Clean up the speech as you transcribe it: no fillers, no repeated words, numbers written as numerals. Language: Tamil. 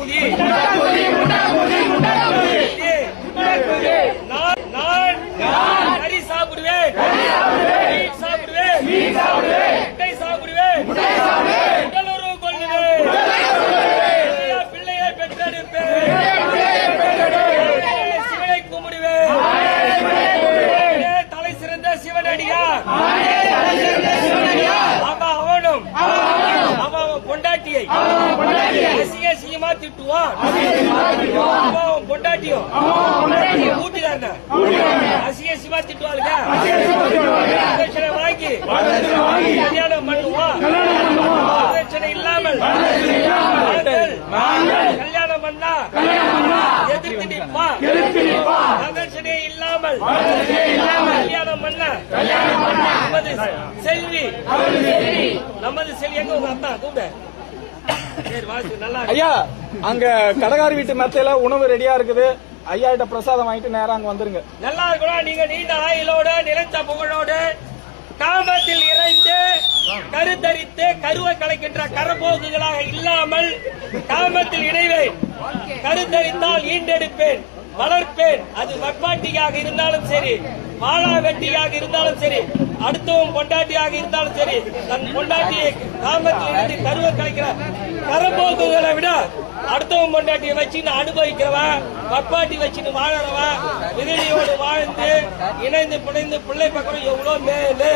முட்டாக்கூதி நான் கறி சாப்பிடுவேன், மீன் சாப்பிடுவேன், முட்டை சாப்பிடுவேன், உடலுறவு கொள்ளுவேன், பிள்ளையை பெற்றெடுப்பேன், சிவனை கும்பிடுவேன், தலை சிறந்த சிவனடியா அவனும் அவன் பொண்டாட்டியை அசிங்கமா திட்டுவான். அவன் பொண்டாட்டியும் கூட்டுக்காரன அசிங்கமா திட்டுவாளுங்க. வாங்கி கல்யாணம் பண்ணுவான். பிரச்சனை இல்லாமல் கல்யாணம் பண்ணா எதிர்த்து நிற்பான். பிரச்சனை இல்லாமல் கல்யாணம் பண்ண நமது செல்வி எங்க உங்க அத்தா கூப்பிட. ஐயா, அங்க கடகாரி வீட்டு மெத்தையில உணவு ரெடியா இருக்குது. ஐயா கிட்ட பிரசாதம் வாங்கிட்டு நேரம் அங்க வந்துருங்க. நல்லா இருக்கணும். நீங்க நீண்ட ஆயுளோட நிலைத்த புகழோடு காமத்தில் இறைந்து கருத்தரித்து கருவை கலைக்கின்ற கரப்போக்குகளாக இல்லாமல் காமத்தில் இணைவேன். கருத்தரித்தால் ஈண்டெடுப்பேன், வளர்ப்பேன். அது வப்பாட்டியாக இருந்தாலும் சரி, மாலா வெட்டியாக இருந்தாலும் சரி, அடுத்தவன் பொண்டாட்டியாக இருந்தாலும் சரி, தன் பொண்டாட்டியை காமத்தில் இருந்து கருவை கலைக்கிற கரப்போக்குகளை விட அடுத்தவன் பொண்டாட்டியை வச்சுன்னு அனுபவிக்கிறவன், வப்பாட்டி வச்சுன்னு வாழறவன், விதவியோடு வாழ்ந்து இணைந்து பிணைந்து பிள்ளை பக்கம் எவ்வளவு மேலு.